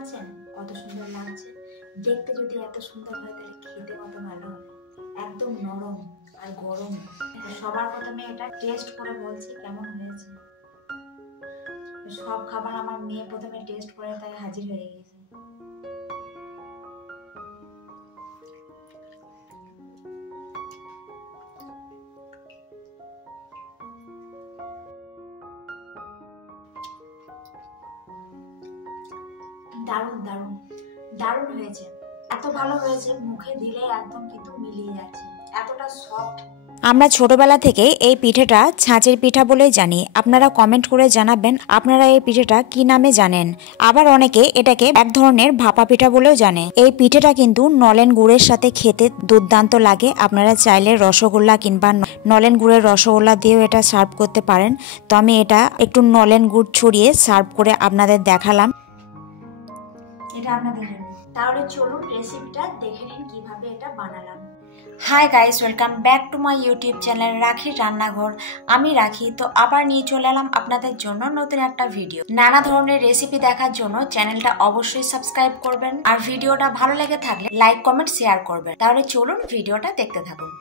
পাচ্ছেন কত সুন্দর লাগছে। দেখতে যদি এত সুন্দর হয় তাহলে খেতে কত ভালো হবে। একদম নরম আর গরম। সবার প্রথমে এটা টেস্ট করে বলছি কেমন হয়েছে। সব খাবার আমার মেয়ে প্রথমে টেস্ট করে তাই হাজির হয়ে গেছে। দারুণ দারুণ দারুণ হয়েছে। এত ভালো হয়েছে, মুখে দিলে একদম কিন্তু মিলিয়ে যাচ্ছে, এতটা সফট। আমরা ছোটবেলা থেকে এই পিঠেটা ছাঁচের পিঠা বলেই জানি। আপনারা কমেন্ট করে জানাবেন আপনারা এই পিঠেটা কি নামে জানেন। আবার অনেকে এটাকে এক ধরনের ভাপা পিঠা বলেও জানে। এই পিঠেটা কিন্তু নলেন গুড়ের সাথে খেতে দুর্দান্ত লাগে। আপনারা চাইলে রসগোল্লা কিংবা নলেন গুড়ের রসগোল্লা দিয়েও এটা সার্ভ করতে পারেন। তো আমি এটা একটু নলেন গুড় ছড়িয়ে সার্ভ করে আপনাদের দেখালাম। এটা আপনাদের জন্য। তাহলে চলুন রেসিপিটা দেখে নিন কিভাবে এটা বানালাম। Hi guys, welcome back to my YouTube channel রাখির রান্নাঘর। আমি রাখি। তো আবার নিয়ে চলে এলাম আপনাদের জন্য নতুন একটা ভিডিও। নানা ধরনের রেসিপি দেখার জন্য চ্যানেলটা অবশ্যই সাবস্ক্রাইব করবেন, আর ভিডিওটা ভালো লেগে থাকলে লাইক কমেন্ট শেয়ার করবেন। তাহলে চলুন ভিডিওটা দেখতে থাকুন।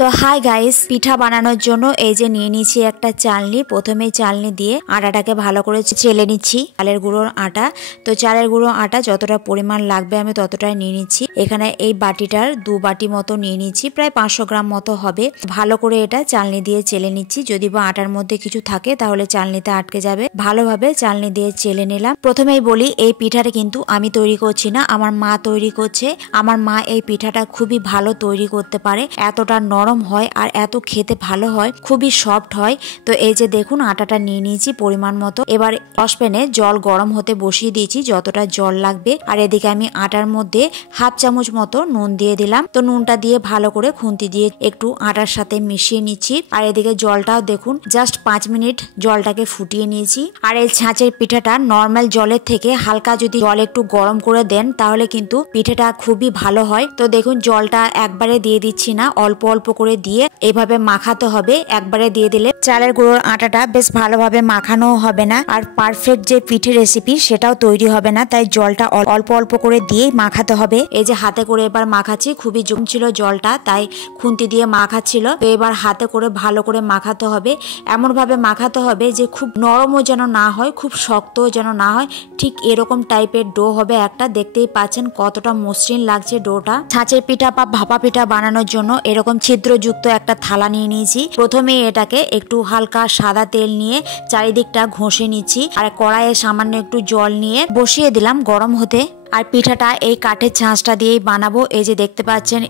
তো হাই গাইস, পিঠা বানানোর জন্য এই যে নিয়ে নিচ্ছি একটা চালনি। প্রথমে চালনি দিয়ে আটাটাকে ভালো করে চেলে নিচ্ছি, চালের গুঁড়োর আটা। তো চালের গুঁড়ো আটা যতটা পরিমাণ লাগবে আমি ততটাই নিয়ে নিচ্ছি। এখানে এই বাটিটার 2 বাটি মতো নিয়ে নিচ্ছি, প্রায় 500 গ্রাম মতো হবে। ভালো করে এটা চালনি দিয়ে চেলে নিচ্ছি। যদি বা আটার মধ্যে কিছু থাকে তাহলে চালনিতে আটকে যাবে। ভালোভাবে চালনি দিয়ে চেলে নিলাম। প্রথমেই বলি এই পিঠাটা কিন্তু আমি তৈরি করছি না, আমার মা তৈরি করছে। আমার মা এই পিঠাটা খুবই ভালো তৈরি করতে পারে, এতটা নরম হয় আর এত খেতে ভালো হয়, খুবই সফট হয়। তো এই যে দেখুন আটাটা নিয়ে নিয়েছি পরিমাণ মতো। এবার সসপ্যানে জল গরম হতে বসিয়ে দিয়েছি যতটা জল লাগবে। আর এদিকে আমি আটার মধ্যে হাফ চামচ মতো নুন দিয়ে দিলাম। তো নুনটা দিয়ে ভালো করে খুন্তি দিয়ে একটু আটার সাথে মিশিয়ে নিচ্ছি। আর এদিকে জলটাও দেখুন জাস্ট 5 মিনিট জলটাকে ফুটিয়ে নিয়েছি। আর এই ছাঁচের পিঠাটা নর্মাল জলের থেকে হালকা যদি জল একটু গরম করে দেন তাহলে কিন্তু পিঠাটা খুবই ভালো হয়। তো দেখুন জলটা একবারে দিয়ে দিচ্ছি না, অল্প অল্প করে দিয়ে এভাবে মাখাতে হবে। একবারে দিয়ে দিলে চালের গুঁড়োর আটাটা বেশ ভালোভাবে মাখানো হবে না, আর পারফেক্ট যে পিঠে রেসিপি সেটাও তৈরি হবে না। তাই জলটা অল্প অল্প করে দিয়েই মাখাতে হবে। এই যে হাতে করে এবার মাখাচ্ছি, খুবই জমছিল জলটা তাই খুন্তি দিয়ে মাখাচ্ছিল। তো এবার হাতে করে ভালো করে মাখাতে হবে। এমন ভাবে মাখাতে হবে যে খুব নরমও যেন না হয়, খুব শক্তও যেন না হয়, ঠিক এরকম টাইপের ডো হবে একটা। দেখতেই পাচ্ছেন কতটা মসৃণ লাগছে ডোটা। ছাঁচের পিঠা বা ভাপা পিঠা বানানোর জন্য এরকম ছিদ্রযুক্ত একটা থালা নিয়ে নিয়েছি। প্রথমে এটাকে একটু হালকা সাদা তেল নিয়ে চারিদিকটা ঘষে নিচ্ছি। আর কড়াইয়ে সামান্য একটু জল নিয়ে বসিয়ে দিলাম গরম হতে। আর পিঠাটা এই কাঠের ছাঁচটা দিয়েই বানাবো। এই যে দেখতে পাচ্ছেন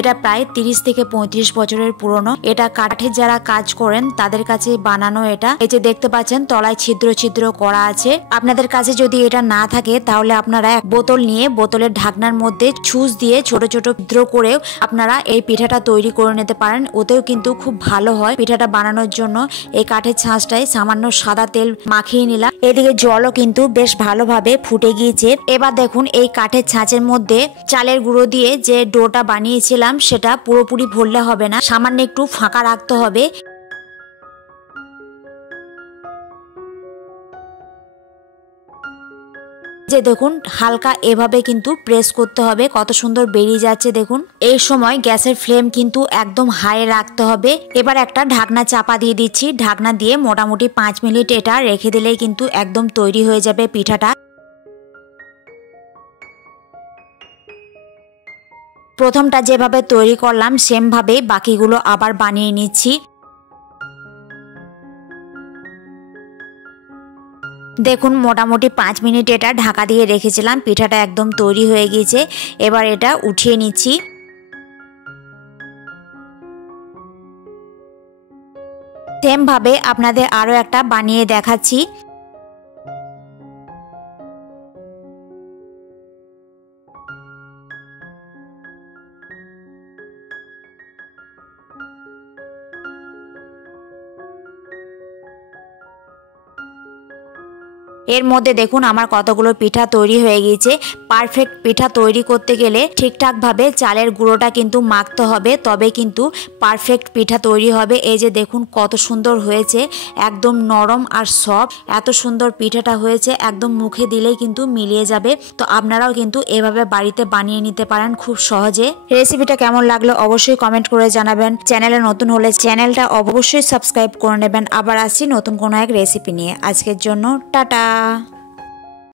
এটা প্রায় 30 থেকে 35 বছরের পুরনো। এটা কাঠের যারা কাজ করেন তাদের কাছে বানানো এটা। এই যে দেখতে পাচ্ছেন তলায় ছিদ্র ছিদ্র করা আছে। আপনাদের কাছে যদি এটা না থাকে তাহলে আপনারা এক বোতল নিয়ে বোতলের ঢাকনার মধ্যে ছুঁচ দিয়ে ছোট ছোট ছিদ্র করেও আপনারা এই পিঠাটা তৈরি করে নিতে পারেন। ওতেও কিন্তু খুব ভালো হয়। পিঠাটা বানানোর জন্য এই কাঠের ছাঁচটায় সামান্য সাদা তেল মাখিয়ে নিলাম। এদিকে জলও কিন্তু বেশ ভালোভাবে ফুটে গিয়েছে। এবার দেখুন এই কাঠের ছাঁচের মধ্যে চালের গুঁড়ো দিয়ে যে ডোটা বানিয়েছিলাম সেটা পুরোপুরি ভরলে হবে না, সামান্য একটু ফাঁকা রাখতে হবে। যে দেখুন হালকা এভাবে কিন্তু প্রেস করতে হবে, কত সুন্দর বেরিয়ে যাচ্ছে দেখুন। এই সময় গ্যাসের ফ্লেম কিন্তু একদম হাই রাখতে হবে। এবার একটা ঢাকনা চাপা দিয়ে দিচ্ছি। ঢাকনা দিয়ে মোটামুটি 5 মিনিট এটা রেখে দিলেই কিন্তু একদম তৈরি হয়ে যাবে পিঠাটা। প্রথমটা যেভাবে তৈরি করলাম সেম ভাবে বাকিগুলো আবার বানিয়ে নিচ্ছি। দেখুন মোটামুটি 5 মিনিট এটা ঢাকা দিয়ে রেখেছিলাম, পিঠাটা একদম তৈরি হয়ে গিয়েছে। এবার এটা উঠিয়ে নিচ্ছি। সেম ভাবে আপনাদের আরো একটা বানিয়ে দেখাচ্ছি। এর মধ্যে দেখুন আমার কতগুলো পিঠা তৈরি হয়ে গিয়েছে। পারফেক্ট পিঠা তৈরি করতে গেলে ঠিকঠাকভাবে চালের গুঁড়োটা কিন্তু মাখতে হবে, তবে কিন্তু পারফেক্ট পিঠা তৈরি হবে। এই যে দেখুন কত সুন্দর হয়েছে, একদম নরম আর সফট। এত সুন্দর পিঠাটা হয়েছে, একদম মুখে দিলেই কিন্তু মিলিয়ে যাবে। তো আপনারাও কিন্তু এভাবে বাড়িতে বানিয়ে নিতে পারেন খুব সহজে। রেসিপিটা কেমন লাগলো অবশ্যই কমেন্ট করে জানাবেন। চ্যানেলে নতুন হলে চ্যানেলটা অবশ্যই সাবস্ক্রাইব করে নেবেন। আবার আসছি নতুন কোনো এক রেসিপি নিয়ে। আজকের জন্য টাটা।